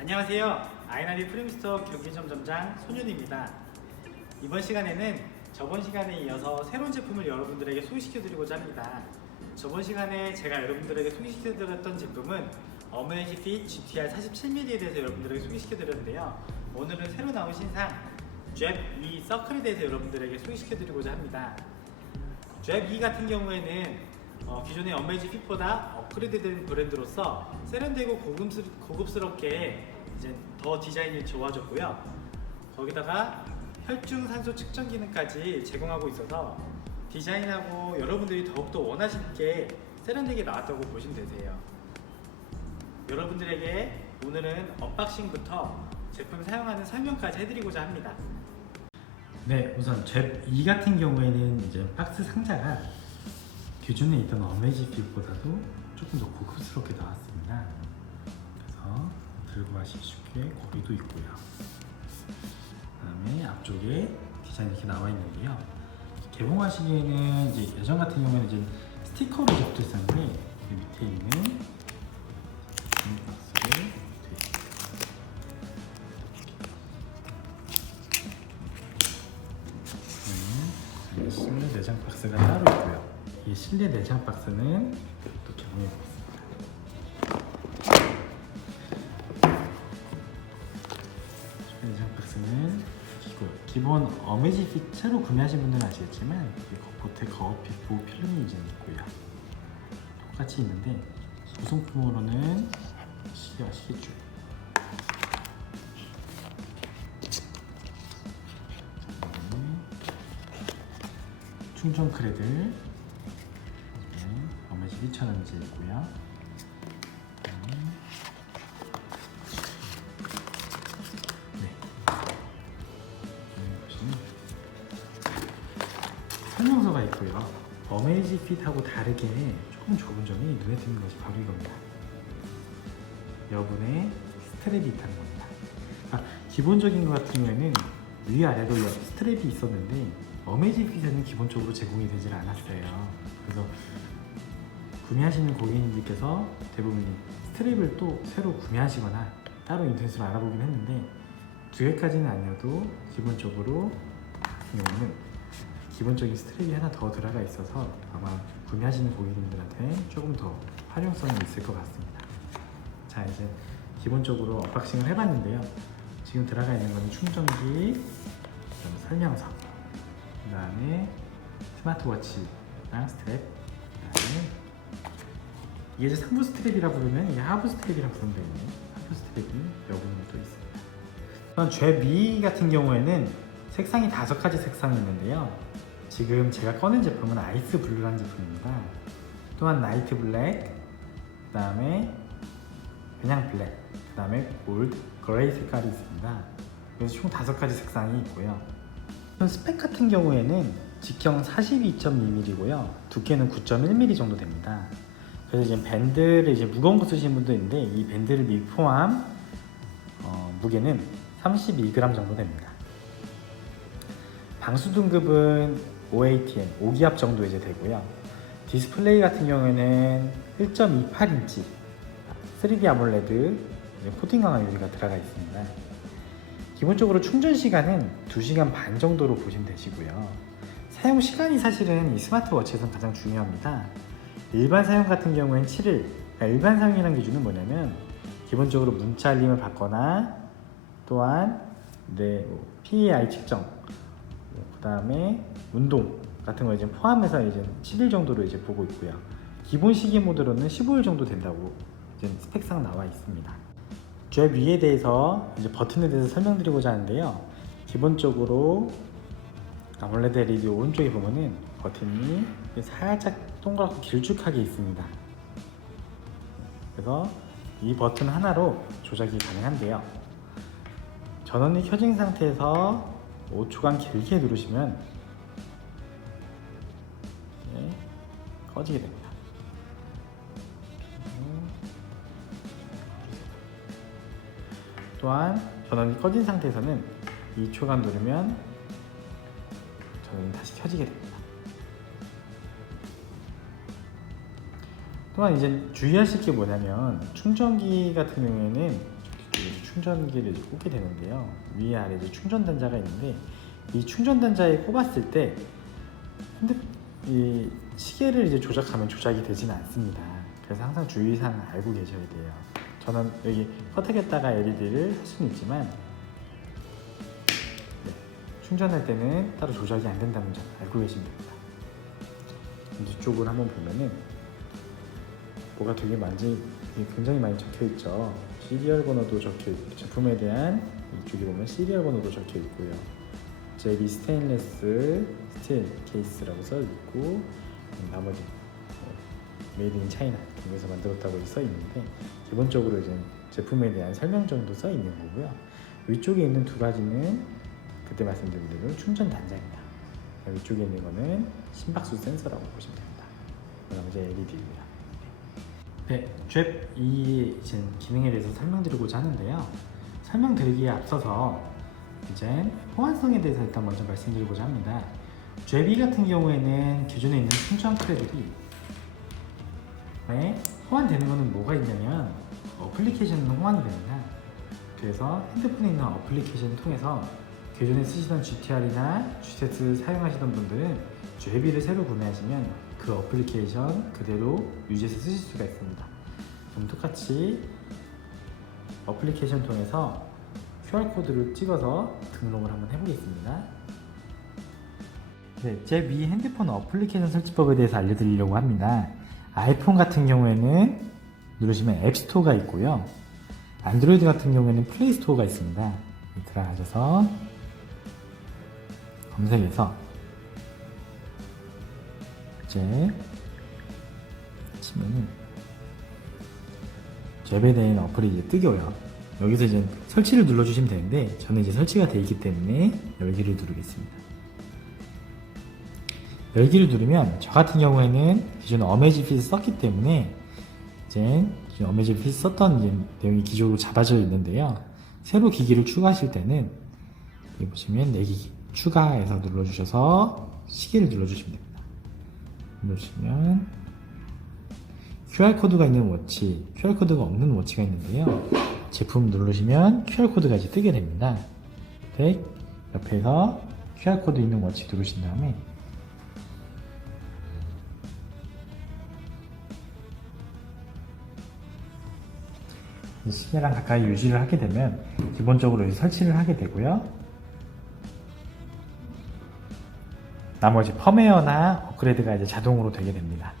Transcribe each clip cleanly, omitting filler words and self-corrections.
안녕하세요. 아이나리 프리미스터 경기점 점장 손윤입니다. 이번 시간에는 저번 시간에 이어서 새로운 제품을 여러분들에게 소개시켜드리고자 합니다. 저번 시간에 제가 여러분들에게 소개시켜드렸던 제품은 어메이지핏 GTR 47mm에 대해서 여러분들에게 소개시켜드렸는데요. 오늘은 새로 나온 신상 잽2 서클에 대해서 여러분들에게 소개시켜드리고자 합니다. 잽2 같은 경우에는 기존의 어메이지핏보다 업그레이드된 브랜드로서 세련되고 고급스럽게 이제 더 디자인이 좋아졌고요. 거기다가 혈중 산소 측정 기능까지 제공하고 있어서 디자인하고 여러분들이 더욱더 원하시게 세련되게 나왔다고 보시면 되세요. 여러분들에게 오늘은 언박싱부터 제품 사용하는 설명까지 해드리고자 합니다. 네, 우선 잽2 같은 경우에는 이제 박스 상자가 기존에 있던 어메이지핏보다도 조금 더 고급스럽게 나왔습니다. 그래서 들고 가시기 쉽게 고리도 있고요. 그다음에 앞쪽에 디자인이 이렇게 나와 있는데요. 개봉하시기에는 이제 예전 같은 경우에는 이제 스티커로 접수했었는데 밑에 있는 박스를 실내 내장 박스가 따로 있고요. 이 실내 내장 박스는 또 개봉해 보겠습니다. 실내 내장 박스는 기본 어메이지핏 새로 구매하신 분들은 아시겠지만 겉에 거울핏 보호 필름이 이제 있고요. 똑같이 있는데 구성품으로는 시계와 시계줄, 충전 크레들, 어메이지핏처럼 이제 있고요. 설명서가 있고요. 어메이지핏하고 다르게 조금 좁은 점이 눈에 띄는 것이 바로 이겁니다. 여분의 스트랩이 있다는 겁니다. 기본적인 것 같은 경우에는 위아래로 스트랩이 있었는데 어메이지핏에는 기본적으로 제공이 되질 않았어요. 그래서 구매하시는 고객님들께서 대부분이 스트랩을 또 새로 구매하시거나 따로 인터넷으로 알아보긴 했는데 두 개까지는 아니어도 기본적으로 같은 경우는 기본적인 스트랩이 하나 더 들어가 있어서 아마 구매하시는 고객님들한테 조금 더 활용성이 있을 것 같습니다. 자, 이제 기본적으로 언박싱을 해봤는데요. 지금 들어가 있는 건 충전기, 설명서, 그 다음에 스마트워치랑 스트랩, 그 다음에 이게 이제 상부 스트랩이라 부르면 이게 하부 스트랩이라 부르면 되겠네요. 하부 스트랩이 여분으로 또 있습니다. 잽2 같은 경우에는 색상이 5가지 색상이 있는데요. 지금 제가 꺼낸 제품은 아이스 블루라는 제품입니다. 또한 나이트 블랙, 그 다음에 그냥 블랙, 그 다음에 골드, 그레이 색깔이 있습니다. 그래서 총 5가지 색상이 있고요. 스펙 같은 경우에는 직경 42.2mm고요. 두께는 9.1mm 정도 됩니다. 그래서 이제 밴드를 이제 무거운 거 쓰시는 분도 있는데 이 밴드를 포함 무게는 32g 정도 됩니다. 방수 등급은 5ATM, 5기압 정도 이제 되고요. 디스플레이 같은 경우에는 1.28인치 3D 아몰레드 코팅 강화 유리가 들어가 있습니다. 기본적으로 충전 시간은 2시간 반 정도로 보시면 되시고요. 사용 시간이 사실은 이 스마트워치에서는 가장 중요합니다. 일반 사용 같은 경우에는 7일. 일반 사용이라는 기준은 뭐냐면 기본적으로 문자 알림을 받거나 또한 PAI 측정, 그 다음에 운동 같은 거 이제 포함해서 이제 7일 정도로 이제 보고 있고요. 기본 시계 모드로는 15일 정도 된다고 이제 스펙상 나와 있습니다. 잽2에 대해서 이제 버튼에 대해서 설명드리고자 하는데요. 기본적으로 아몰레드 LED 오른쪽에 보면은 버튼이 살짝 동그랗고 길쭉하게 있습니다. 그래서 이 버튼 하나로 조작이 가능한데요. 전원이 켜진 상태에서 5초간 길게 누르시면 꺼지게 됩니다. 또한 전원이 꺼진 상태에서는 2초간 누르면 전원이 다시 켜지게 됩니다. 또한 이제 주의하실 게 뭐냐면 충전기 같은 경우에는 충전기를 이제 꽂게 되는데요. 위에 아래 이제 충전 단자가 있는데 이 충전 단자에 꼽았을 때 이 시계를 이제 조작하면 조작이 되지는 않습니다. 그래서 항상 주의사항 알고 계셔야 돼요. 저는 여기 커트겠다가 LED를 할 수는 있지만 충전할 때는 따로 조작이 안 된다는 점 알고 계시면 됩니다. 뒤쪽을 한번 보면은 뭐가 되게 굉장히 많이 적혀 있죠. 시리얼 번호도 적혀 있고 제품에 대한 이쪽에 보면 시리얼 번호도 적혀 있고요. JB 스테인레스 스틸 케이스라고 써 있고 나머지 메이드 인 차이나 중국에서 만들었다고 써 있는데 기본적으로 이제 제품에 대한 설명 정도 써 있는 거고요. 위쪽에 있는 두 가지는 그때 말씀드린 대로 충전 단자입니다. 위쪽에 있는 거는 심박수 센서라고 보시면 됩니다. 나머지 LED입니다. 네, 잽 이 기능에 대해서 설명드리고자 하는데요. 설명드리기에 앞서서 이제 호환성에 대해서 일단 먼저 말씀드리고자 합니다. 잽2 같은 경우에는 기존에 있는 충전 크레들이 호환되는 거는 뭐가 있냐면 어플리케이션은 호환이 됩니다. 그래서 핸드폰에 있는 어플리케이션을 통해서 기존에 쓰시던 GTR이나 G셋을 사용하시던 분들은 잽2를 새로 구매하시면 그 어플리케이션 그대로 유지해서 쓰실 수가 있습니다. 그럼 똑같이 어플리케이션 통해서 QR코드를 찍어서 등록을 한번 해보겠습니다. 네, 잽2 핸드폰 어플리케이션 설치법에 대해서 알려드리려고 합니다. 아이폰 같은 경우에는 누르시면 앱스토어가 있고요. 안드로이드 같은 경우에는 플레이스토어가 있습니다. 들어가셔서 검색해서 이제 치면은 잽에 대한 어플이 이제 뜨고요. 여기서 이제 설치를 눌러주시면 되는데 저는 이제 설치가 되어 있기 때문에 열기를 누르겠습니다. 열기를 누르면 저 같은 경우에는 기존에 어메이지핏을 썼기 때문에 이제 어메이지핏 썼던 이제 내용이 기존으로 잡아져 있는데요. 새로 기기를 추가하실 때는 여기 보시면 내 기기 추가해서 눌러주셔서 시계를 눌러주시면 됩니다. 눌러주시면 QR코드가 있는 워치, QR코드가 없는 워치가 있는데요. 제품 누르시면 QR코드가 이제 뜨게 됩니다. 네, 옆에서 QR코드 있는 워치 누르신 다음에 시계랑 가까이 유지를 하게 되면 기본적으로 설치를 하게 되고요. 나머지 펌웨어나 업그레이드가 이제 자동으로 되게 됩니다.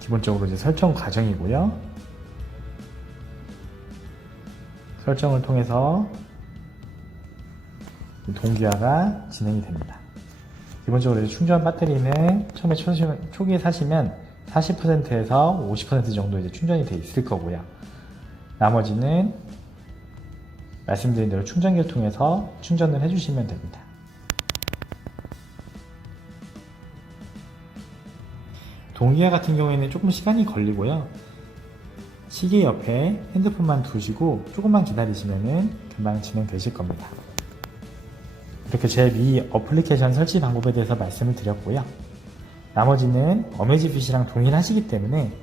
기본적으로 이제 설정 과정이고요. 설정을 통해서 동기화가 진행이 됩니다. 기본적으로 충전 배터리는 처음에 초기에 사시면 40%에서 50% 정도 이제 충전이 돼 있을 거고요. 나머지는 말씀드린 대로 충전기를 통해서 충전을 해주시면 됩니다. 동기화 같은 경우에는 조금 시간이 걸리고요. 시계 옆에 핸드폰만 두시고 조금만 기다리시면 금방 진행되실 겁니다. 이렇게 잽2 어플리케이션 설치 방법에 대해서 말씀을 드렸고요. 나머지는 어메이지핏이랑 동일하시기 때문에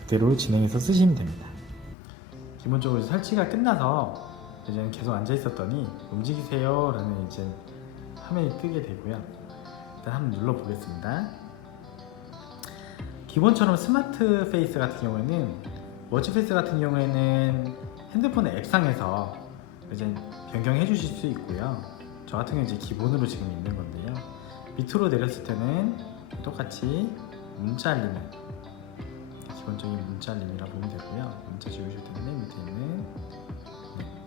그대로 진행해서 쓰시면 됩니다. 기본적으로 설치가 끝나서 이제는 계속 앉아 있었더니 움직이세요 라는 이제 화면이 뜨게 되고요. 일단 한번 눌러 보겠습니다. 기본처럼 스마트 페이스 같은 경우에는 워치 페이스 같은 경우에는 핸드폰의 앱상에서 이제 변경해 주실 수 있고요. 저 같은 경우는 이제 기본으로 지금 있는 건데요. 밑으로 내렸을 때는 똑같이 문자 알림을 기본적인 문자 알림이라 보면 되고요. 문자 지우실 때는 밑에 있는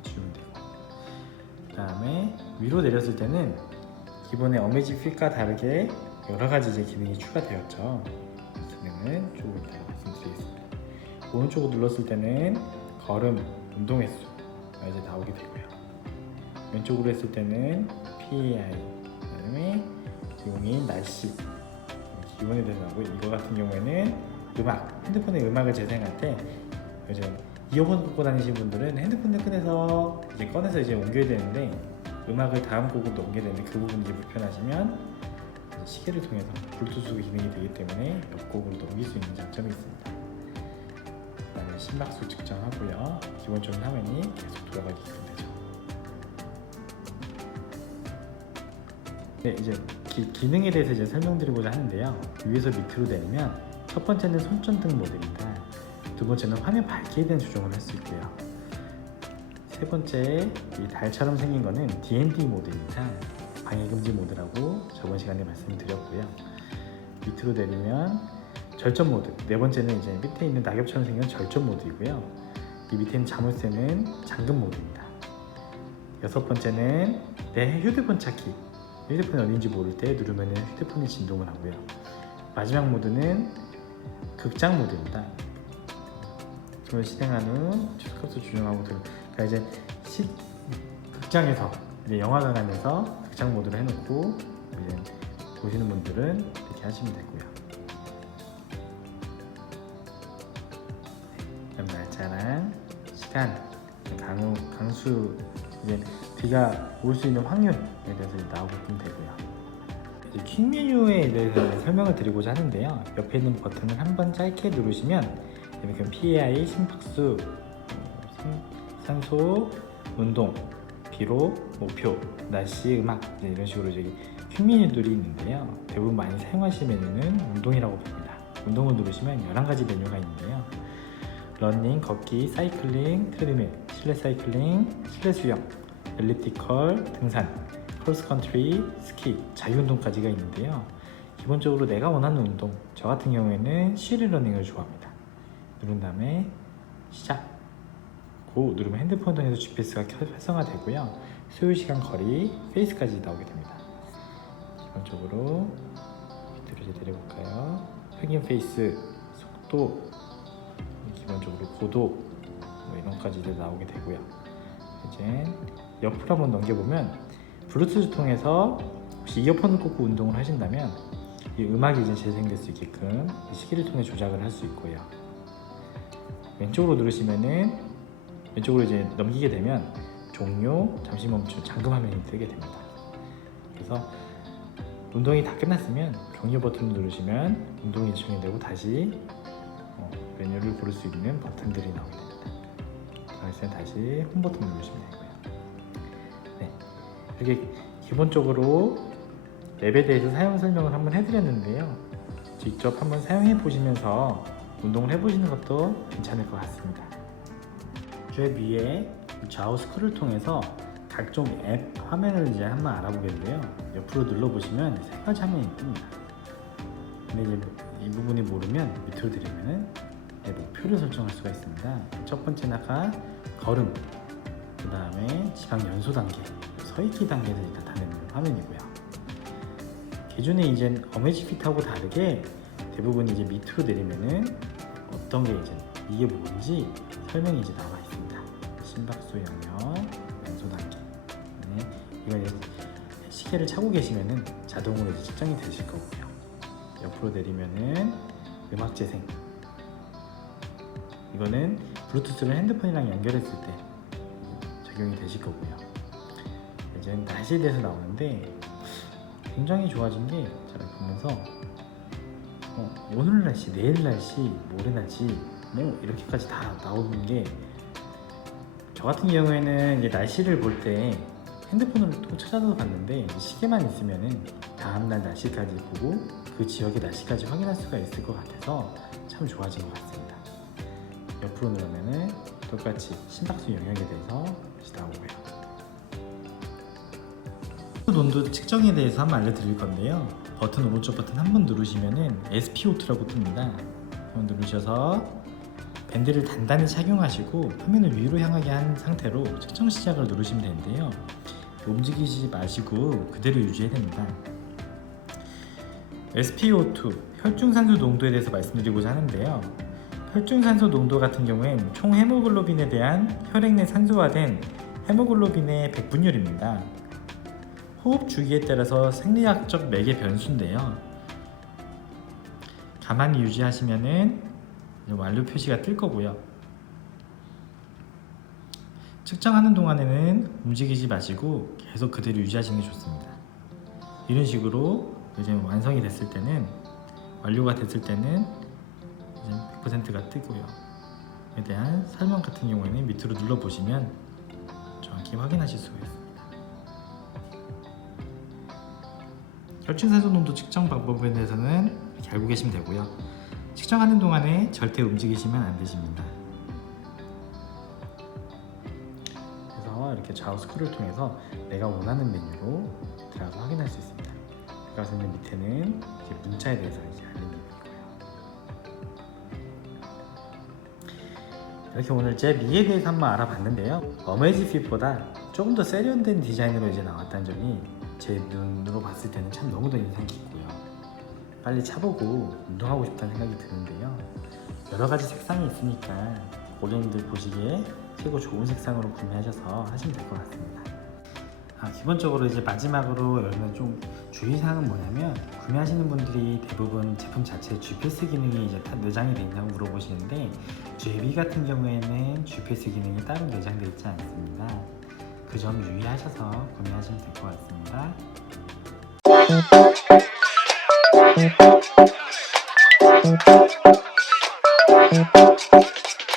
지우면 되고, 그 다음에 위로 내렸을 때는 기본의 어메이지핏과 다르게 여러 가지 이제 기능이 추가되었죠. 기능은 조금 이따 말씀드리겠습니다. 오른쪽으로 눌렀을 때는 걸음, 운동 횟수가 이제 나오게 되고요. 왼쪽으로 했을 때는 PAI, 그다음에 용인, 날씨, 기온에 대해서 하고, 이거 같은 경우에는 음악, 핸드폰에 음악을 재생할 때 이제 이어폰 갖고 다니시는 분들은 핸드폰을 꺼내서 이제 옮겨야 되는데 음악을 다음 곡으로 넘겨야 되는데 그 부분이 이제 불편하시면 시계를 통해서 블루투스 기능이 되기 때문에 옆곡으로 넘길 수 있는 장점이 있습니다. 그다음에 심박수 측정하고요. 기본적인 화면이 계속 돌아가게끔 되죠. 네, 이제 기능에 대해서 이제 설명드리고자 하는데요. 위에서 밑으로 내리면 첫 번째는 손전등 모드입니다. 두 번째는 화면 밝기에 대한 조정을 할 수 있고요. 세 번째, 이 달처럼 생긴 거는 DND 모드입니다. 방해금지 모드라고 저번 시간에 말씀드렸고요. 밑으로 내리면 절전 모드. 네 번째는 이제 밑에 있는 낙엽처럼 생긴 절전 모드이고요. 이 밑에 있는 자물쇠는 잠금 모드입니다. 여섯 번째는 내 휴대폰 찾기. 휴대폰이 어딘지 모를 때 누르면 휴대폰이 진동을 하고요. 마지막 모드는 극장 모드입니다. 그걸 실행한 후 최소값을 조정하고 그러니까 이제 극장에서 이제 영화관 안에서 극장 모드로 해놓고 이제 보시는 분들은 이렇게 하시면 되고요. 날짜랑 시간, 강수, 이제 비가 올 수 있는 확률에 대해서 나오게끔 되고요. 이제 퀵 메뉴에 대해서 설명을 드리고자 하는데요. 옆에 있는 버튼을 한번 짧게 누르시면 이렇게 PAI, 심박수, 산소, 운동, 기록, 목표, 날씨, 음악 이런 식으로 저기 퀵 메뉴들이 있는데요. 대부분 많이 사용하실 메뉴는 운동이라고 봅니다. 운동을 누르시면 11가지 메뉴가 있는데요. 러닝, 걷기, 사이클링, 트레드밀, 실내 사이클링, 실내 수영, 엘리프티컬, 등산, 크로스컨트리, 스키, 자유운동까지가 있는데요. 기본적으로 내가 원하는 운동, 저 같은 경우에는 실내 러닝을 좋아합니다. 누른 다음에 시작, 고 누르면 핸드폰 통해서 GPS가 활성화되고요. 소요시간, 거리, 페이스까지 나오게 됩니다. 기본적으로 밑으로 이제 내려볼까요? 평균 페이스, 속도, 기본적으로 고도 뭐 이런 까지 이제 나오게 되고요. 이제 옆으로 한번 넘겨보면 블루투스 통해서 혹시 이어폰을 꽂고 운동을 하신다면 이 음악이 이제 재생될 수 있게끔 시계를 통해 조작을 할 수 있고요. 왼쪽으로 누르시면은 왼쪽으로 이제 넘기게 되면 종료, 잠시 멈춤, 잠금 화면이 뜨게 됩니다. 그래서 운동이 다 끝났으면 종료 버튼을 누르시면 운동이 종료되고 다시 메뉴를 고를 수 있는 버튼들이 나오게 됩니다. 그래서 다시 홈 버튼 누르시면 되고요. 네, 이렇게 기본적으로 앱에 대해서 사용 설명을 한번 해드렸는데요. 직접 한번 사용해 보시면서 운동을 해보시는 것도 괜찮을 것 같습니다. 저 위에 좌우 스크롤을 통해서 각종 앱 화면을 이제 한번 알아보겠는데요. 옆으로 눌러보시면 세 가지 화면이 뜹니다. 근데 이제 이 부분이 모르면 밑으로 들이면은 내 목표를 설정할 수가 있습니다. 첫 번째가 걸음, 그 다음에 지방 연소 단계, 서있기 단계를 나타내는 화면이고요. 기존에 이제 어메이지핏하고 다르게 대부분 이제 밑으로 내리면은 어떤 게 이제 이게 뭔지 설명이 이제 나와 있습니다. 심박수 영역, 연소 단계. 네, 이거 이제 시계를 차고 계시면은 자동으로 이제 측정이 되실 거고요. 옆으로 내리면은 음악 재생. 이거는 블루투스를 핸드폰이랑 연결했을 때 적용이 되실 거고요. 이제 날씨에 대해서 나오는데 굉장히 좋아진 게 제가 보면서 오늘 날씨, 내일 날씨, 모레 날씨 뭐 이렇게까지 다 나오는 게 저 같은 경우에는 이제 날씨를 볼 때 핸드폰으로 또 찾아서 봤는데 시계만 있으면은 다음날 날씨까지 보고 그 지역의 날씨까지 확인할 수가 있을 것 같아서 참 좋아진 것 같습니다. 옆으로 누르면은 똑같이 심박수 영역에 대해서 다시 나오고요. 온도 측정에 대해서 한번 알려드릴 건데요. 버튼 오른쪽 버튼 한번 누르시면은 SpO2라고 뜹니다. 한번 누르셔서 밴드를 단단히 착용하시고 화면을 위로 향하게 한 상태로 측정 시작을 누르시면 되는데요. 움직이지 마시고 그대로 유지해야 됩니다. SpO2, 혈중산소 농도에 대해서 말씀드리고자 하는데요. 혈중산소 농도 같은 경우엔 총 헤모글로빈에 대한 혈액 내 산소화된 헤모글로빈의 백분율입니다. 호흡 주기에 따라서 생리학적 맥의 변수인데요. 가만히 유지하시면은 완료 표시가 뜰 거고요. 측정하는 동안에는 움직이지 마시고 계속 그대로 유지하시는 게 좋습니다. 이런 식으로 이제 완성이 됐을 때는, 완료가 됐을 때는 이제 100%가 뜨고요. 에 대한 설명 같은 경우에는 밑으로 눌러보시면 정확히 확인하실 수가 있습니다. 혈중산소 농도 측정 방법에 대해서는 이렇게 알고 계시면 되고요. 측정하는 동안에 절대 움직이시면 안 되십니다. 그래서 이렇게 좌우 스크롤을 통해서 내가 원하는 메뉴로 들어가서 확인할 수 있습니다. 들어가서 있는 밑에는 이제 문자에 대해서 이제 알리는 부분이고요. 이렇게 오늘 제 미에 대해서 한번 알아봤는데요. 어메이지핏보다 조금 더 세련된 디자인으로 이제 나왔다는 점이 제 눈으로 봤을 때는 참 너무도 인상 깊고요. 빨리 차보고 운동하고 싶다는 생각이 드는데요. 여러 가지 색상이 있으니까 고객님들 보시기에 최고 좋은 색상으로 구매하셔서 하시면 될 것 같습니다. 기본적으로 이제 마지막으로 여기는 좀 주의사항은 뭐냐면, 구매하시는 분들이 대부분 제품 자체에 GPS 기능이 이제 다 내장이 되어 있냐고 물어보시는데, GV 같은 경우에는 GPS 기능이 따로 내장되어 있지 않습니다. 그 점 유의하셔서 구매하시면 될 것 같습니다.